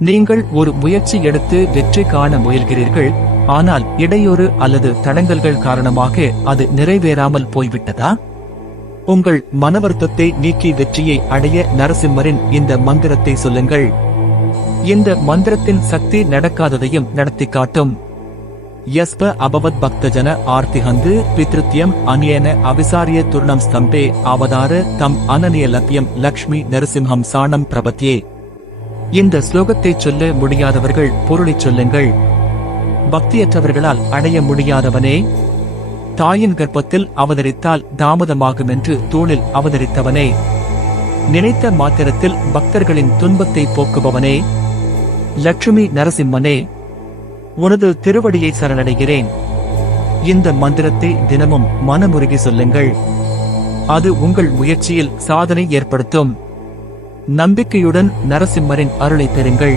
நீங்கள் ஒரு முயற்சி எடுத்து வெற்றி காண முயல்கிறீர்கள், ஆனால் இடையூறு அல்லது தடங்கல்கள் காரணமாக அது நிறைவேறாமல் போய்விட்டதா? உங்கள் மனவருத்தத்தை நீக்கி வெற்றியை அடைய நரசிம்மரின் இந்த மந்திரத்தை சொல்லுங்கள். இந்த மந்திரத்தின் சக்தி நடக்காததையும் நடத்தி காட்டும். யஸ்ப அபவத் பக்தஜன ஆர்த்திஹந்து பித்ருத்யம் அநியன அவிசாரிய துர்ணம் ஸ்தம்பே அவதார தம் அனநிய லப்யம் லக்ஷ்மி நரசிம்ஹம் சாணம் பிரபத்யே. இந்த ஸ்லோகத்தை சொல்ல முடியாதவர்கள் பொருளைச் சொல்லுங்கள். பக்தியற்றவர்களால் அடைய முடியாதவனே, தாயின் கர்ப்பத்தில் அவதரித்தால் தாமதமாகும் என்று தூணில் அவதரித்தவனே, நினைத்த மாத்திரத்தில் பக்தர்களின் துன்பத்தை போக்குபவனே, லட்சுமி நரசிம்மனே, உனது திருவடியை சரணடைகிறேன். இந்த மந்திரத்தை தினமும் மனமுருகி சொல்லுங்கள். அது உங்கள் முயற்சியில் சாதனை ஏற்படுத்தும். நம்பிக்கையுடன் நரசிம்மரின் அருளை பெறுங்கள்.